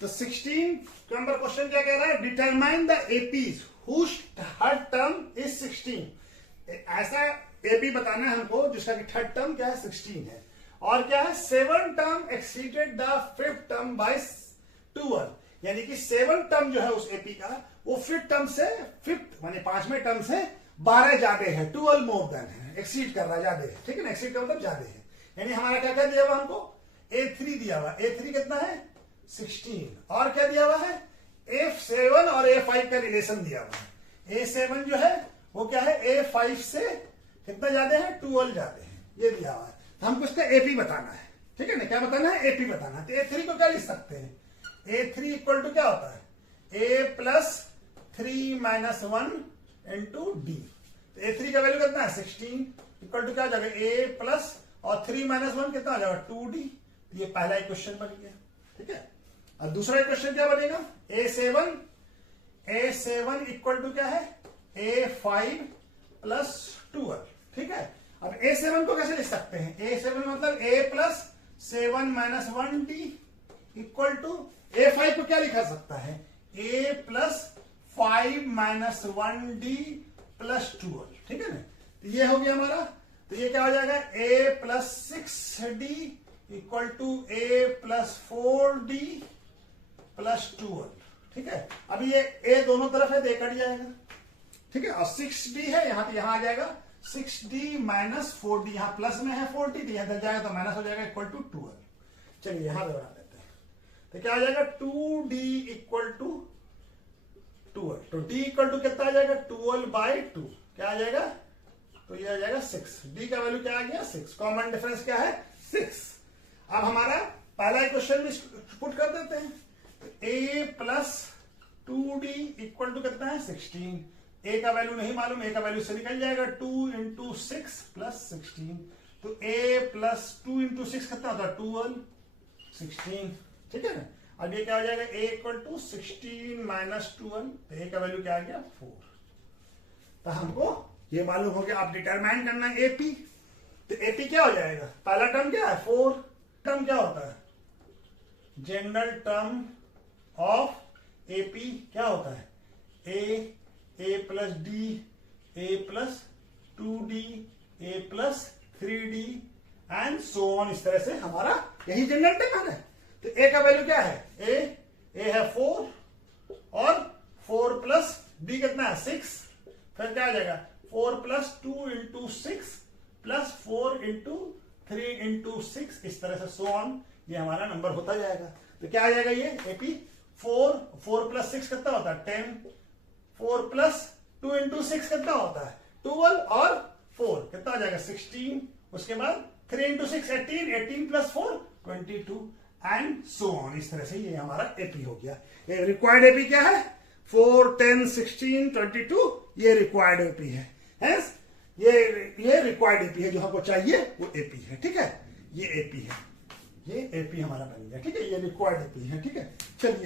तो 16 number question क्या कह रहा है, determine the APs whose third term is 16। ऐसा एपी बताना है हमको जिसका कि थर्ड टर्म क्या है 16 है, और क्या है 7 term exceeded the fifth term by 12, यानी कि 7 टर्म जो है उस एपी का वो फिफ्थ टर्म से, फिफ्थ माने 5वें टर्म से 12 ज्यादा है, 12 मोर देन है, एक्सीड कर रहा है, ज्यादा है, ठीक है ना, एक्सीड का मतलब ज्यादा है। यानी हमारा क्या क्या दिया हुआ हमको, A3 दिया हुआ, A3 कितना है 16, और क्या दिया हुआ है A7 और A5 का रिलेशन दिया हुआ है। A7 जो है वो क्या है A5 से कितना ज्यादा है, 12 ज्यादा है, ये दिया हुआ है। तो हमको इसका एपी बताना है, ठीक है ना, क्या बताना है, एपी बताना है। तो A3 को क्या लिख सकते हैं, A3 इक्वल टू क्या होता है A plus 3 minus 1 into D. तो A3 का वैल्यू कितना है 16 इक्वल टू क्या हो जाएगा A प्लस और 3 माइनस 1 कितना हो जाएगा 2D। तो ये पहला क्वेश्चन बन गया, ठीक है। और दूसरा क्वेश्चन क्या बनेगा, A7 इक्वल टू क्या है A5 प्लस 12, ठीक है। अब A7 को कैसे लिख सकते हैं, A7 मतलब A plus 7 minus 1D equal to A5 को क्या लिखा सकता है A plus 5 minus 1D plus 12, ठीक है ना। तो ये हो गया हमारा, तो ये क्या हो जाएगा A plus 6D equal to A plus 4D plus 12, ठीक है। अब ये A दोनों तरफ है, कट जाएगा, ठीक है। और 6D है यहाँ, तो यहाँ आ जाएगा 6D माइनस 4D, यहाँ प्लस में है 4D, तो यहाँ जाएगा तो माइनस हो जाएगा इक्वल टू 12। चलिए यहां दोहरा देते हैं, तो क्या आ जाएगा 2D इक्वल टू 12, तो D इक्वल टू कितना आ जाएगा 12/2, क्या आ जाएगा, तो ये आ जाएगा 6, D का वैल्यू क्या आ गया 6, कॉमन डिफरेंस क्या है 6। अब हमारा पहला क्वेश्चन भी पुट कर देते हैं, तो A plus 2D equal to कितना है 16, A का वैल्यू नहीं मालूम, A का वैल्यू से निकल जाएगा 2 इंटू 6 प्लस 16, तो A प्लस 2 इंटू 6 कितना होता है 12 16, ठीक है ना। अब ये क्या हो जाएगा A इक्वल टू 16 माइनस 12, तो A का वैल्यू क्या आ गया 4। तो हमको ये मालूम हो गया, आप डिटरमाइन करना है एपी। तो एपी क्या हो जाएगा, पहला टर्म क्या है 4, टर्म क्या होता है जनरल टर्म ऑफ एपी क्या होता है A plus D, A plus 2D, A plus 3D and so on, इस तरह से हमारा यही जनरल टर्म है। तो A का वैल्यू क्या है A है 4 और 4 प्लस D कितना है 6, फिर क्या आ जाएगा 4 plus 2 into 6 plus 4 into 3 into 6, इस तरह से सो ऑन, ये हमारा नंबर होता जाएगा। तो क्या आ जाएगा ये एपी 4 प्लस 6 कितना होता है 10, 4 प्लस 2 इंटू 6 कितना होता है 12 और 4 कितना आ जाएगा 16, उसके बाद 3 into 6 18 plus 4 22 and so on, इस तरह से ये हमारा एपी हो गया। ये रिक्वायर्ड एपी क्या है 4 10 16 22, ये रिक्वायर्ड एपी है, ये रिक्वायर्ड एपी है, जो हमको चाहिए वो एपी है, ठीक है। ये एपी है, ये एपी हमारा बन गया, ठीक है, ये रिक्वायर्ड एपी है, ठीक है। चलिए